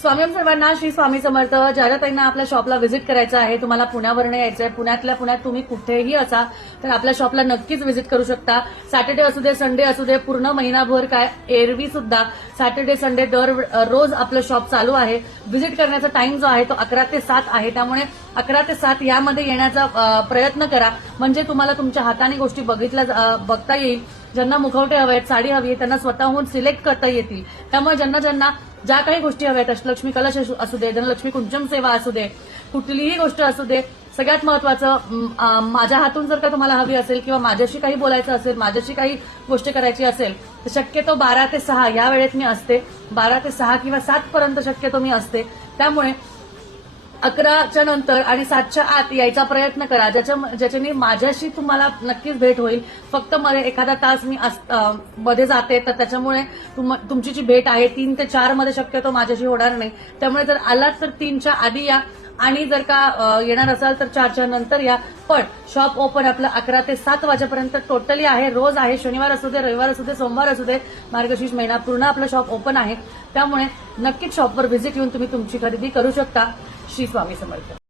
स्वामी सर्वांना श्री स्वामी समर्थ. ज्याला त्यांना आपल्या शॉपला व्हिजिट करायचं आहे, तुम्हाला पुण्यावरून यायचंय, पुण्यातल्या पुण्यात तुम्ही कुठेही असा तर आपल्या शॉपला नक्कीच व्हिजिट करू शकता. सॅटर्डे असू दे, संडे असू दे, पूर्ण महिनाभर काय एरवी सुद्धा सॅटर्डे संडे दर रोज आपलं शॉप चालू आहे. व्हिजिट करण्याचा टाइम जो आहे तो 11 ते 7 आहे. त्यामुळे 11 ते 7 यामध्ये येण्याचा प्रयत्न करा, म्हणजे तुम्हाला तुमच्या हाताने गोष्टी बघता येईल. ज्यांना मुखवटे हवे आहेत, साडी हवी आहे, त्यांना स्वतःहून सिलेक्ट करता येतील. त्यामुळे ज्यांना ज्या काही गोष्टी हव्या आहेत, अष्टलक्ष्मी कलश असू दे, धनलक्ष्मी कुंचम सेवा असू दे, कुठलीही गोष्ट असू दे, सगळ्यात महत्वाचं माझ्या हातून जर का तुम्हाला हवी असेल किंवा माझ्याशी काही बोलायचं असेल, माझ्याशी काही गोष्ट करायची असेल तर शक्यतो 12 ते 6 या वेळेत मी असते. 12 ते 6 किंवा 7 पर्यंत शक्यतो मी असते. त्यामुळे 11च्या नंतर आणि 7च्या आत यायचा प्रयत्न करा, ज्याच्याने माझ्याशी तुम्हाला नक्कीच भेट होईल. फक्त मध्ये एखादा तास मी मध्ये जाते, तर त्याच्यामुळे तुमची जी भेट आहे 3 ते 4 मध्ये शक्यतो माझ्याशी होणार नाही. त्यामुळे जर आलात तर 3च्या आधी या, आणि जर का येणार असाल तर 4च्या नंतर या. पण शॉप ओपन आपलं 11 ते 7 वाजेपर्यंत टोटली आहे. रोज आहे, शनिवार असू दे, रविवार असू दे, सोमवार असू दे, मार्गशीर्ष महिना पूर्ण आपलं शॉप ओपन आहे. त्यामुळे नक्कीच शॉपवर व्हिजिट येऊन तुम्ही तुमची खरेदी करू शकता. श्री स्वामी समर्थ.